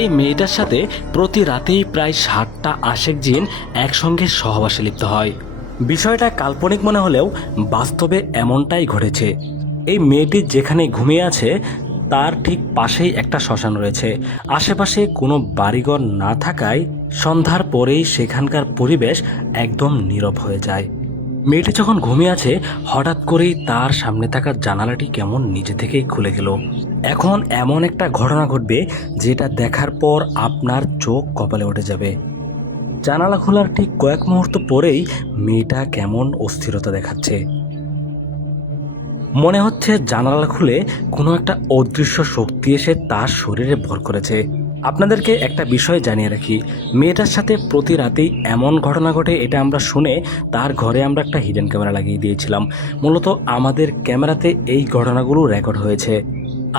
এই মেয়েটার সাথে প্রতি রাতেই প্রায় 60টা আশেক জিন একসঙ্গে সহবাসে লিপ্ত হয়। বিষয়টা কাল্পনিক মনে হলেও বাস্তবে এমনটাই ঘটেছে। এই মেয়েটি যেখানে ঘুমিয়ে আছে তার ঠিক পাশেই একটা শ্মশান রয়েছে। আশেপাশে কোনো বাড়িঘর না থাকায় সন্ধ্যার পরেই সেখানকার পরিবেশ একদম নীরব হয়ে যায়। মেয়েটি যখন ঘুমিয়ে আছে হঠাৎ করেই তার সামনে থাকা জানালাটি কেমন নিজে থেকেই খুলে গেল। এখন এমন একটা ঘটনা ঘটবে যেটা দেখার পর আপনার চোখ কপালে উঠে যাবে। জানালা খোলার ঠিক কয়েক মুহূর্ত পরেই মেয়েটা কেমন অস্থিরতা দেখাচ্ছে। মনে হচ্ছে জানালা খুলে কোনো একটা অদৃশ্য শক্তি এসে তার শরীরে ভর করেছে। আপনাদেরকে একটা বিষয় জানিয়ে রাখি, মেয়েটার সাথে প্রতি রাতেই এমন ঘটনা ঘটে এটা আমরা শুনে তার ঘরে আমরা একটা হিডেন ক্যামেরা লাগিয়ে দিয়েছিলাম। মূলত আমাদের ক্যামেরাতে এই ঘটনাগুলো রেকর্ড হয়েছে।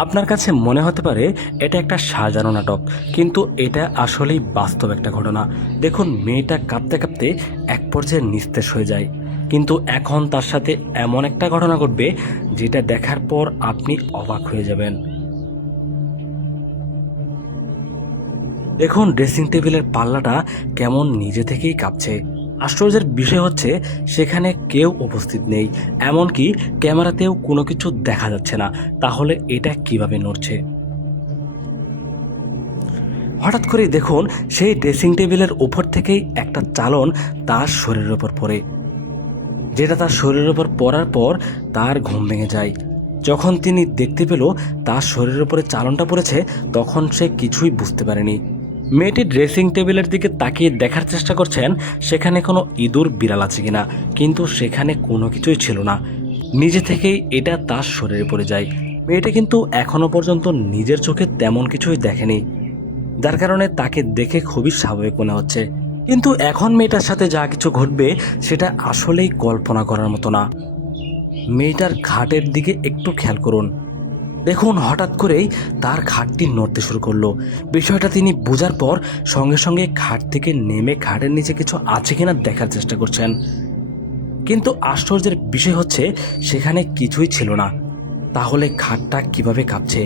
আপনার কাছে মনে হতে পারে এটা একটা সাজানো নাটক, কিন্তু এটা আসলেই বাস্তব একটা ঘটনা। দেখুন, মেয়েটা কাঁপতে কাঁপতে এক পর্যায়ে নিস্তেজ হয়ে যায়, কিন্তু এখন তার সাথে এমন একটা ঘটনা ঘটবে যেটা দেখার পর আপনি অবাক হয়ে যাবেন। দেখুন, ড্রেসিং টেবিলের পাল্লাটা কেমন নিজে থেকেই কাঁপছে। আশ্চর্যের বিষয় হচ্ছে সেখানে কেউ উপস্থিত নেই, এমনকি ক্যামেরাতেও কোনো কিছু দেখা যাচ্ছে না। তাহলে এটা কিভাবে নড়ছে? হঠাৎ করেই দেখুন সেই ড্রেসিং টেবিলের উপর থেকেই একটা চালন তার শরীরের উপর পড়ে, যেটা তার শরীরের উপর পড়ার পর তার ঘুম ভেঙে যায়। যখন তিনি দেখতে পেল তার শরীরের উপরে চালনটা পড়েছে, তখন সে কিছুই বুঝতে পারেনি। মেয়েটি ড্রেসিং টেবিলের দিকে তাকিয়ে দেখার চেষ্টা করছেন সেখানে কোনো ইঁদুর বিড়াল আছে কিনা, কিন্তু সেখানে কোনো কিছুই ছিল না। নিজে থেকেই এটা তার শরীরে পড়ে যায়। মেয়েটা কিন্তু এখনো পর্যন্ত নিজের চোখে তেমন কিছুই দেখেনি, যার কারণে তাকে দেখে খুবই স্বাভাবিক মনে হচ্ছে। কিন্তু এখন মেয়েটার সাথে যা কিছু ঘটবে সেটা আসলেই কল্পনা করার মতো না। মেয়েটার খাটের দিকে একটু খেয়াল করুন। দেখুন, হঠাৎ করেই তার খাটটি নড়তে শুরু করলো। বিষয়টা তিনি বোঝার পর সঙ্গে সঙ্গে খাট থেকে নেমে খাটের নিচে কিছু আছে কিনা দেখার চেষ্টা করছেন, কিন্তু আশ্চর্যের বিষয় হচ্ছে সেখানে কিছুই ছিল না। তাহলে খাটটা কিভাবে কাঁপছে?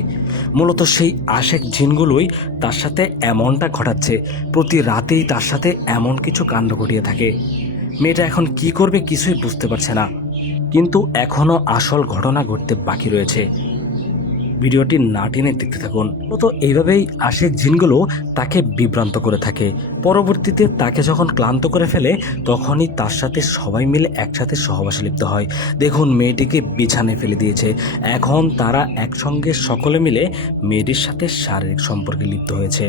মূলত সেই আশেক জিনগুলোই তার সাথে এমনটা ঘটাচ্ছে। প্রতি রাতেই তার সাথে এমন কিছু কাণ্ড ঘটিয়ে থাকে। মেয়েটা এখন কি করবে কিছুই বুঝতে পারছে না, কিন্তু এখনও আসল ঘটনা ঘটতে বাকি রয়েছে। ভিডিওটি না টেনে দেখতে থাকুন। তো এইভাবেই আশেক জিনগুলো তাকে বিভ্রান্ত করে থাকে। পরবর্তীতে তাকে যখন ক্লান্ত করে ফেলে তখনই তার সাথে সবাই মিলে একসাথে সহবাসে লিপ্ত হয়। দেখুন, মেয়েটিকে বিছানায় ফেলে দিয়েছে। এখন তারা একসঙ্গে সকলে মিলে মেয়েটির সাথে শারীরিক সম্পর্কে লিপ্ত হয়েছে।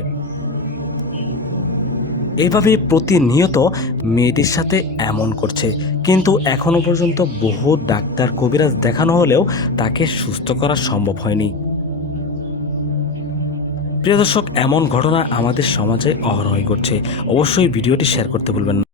এভাবে প্রতিনিয়ত মেয়েটির সাথে এমন করছে, কিন্তু এখনো পর্যন্ত বহু ডাক্তার কবিরাজ দেখানো হলেও তাকে সুস্থ করা সম্ভব হয়নি। প্রিয় দর্শক, এমন ঘটনা আমাদের সমাজে অহরহই ঘটছে। অবশ্যই ভিডিওটি শেয়ার করতে ভুলবেন না।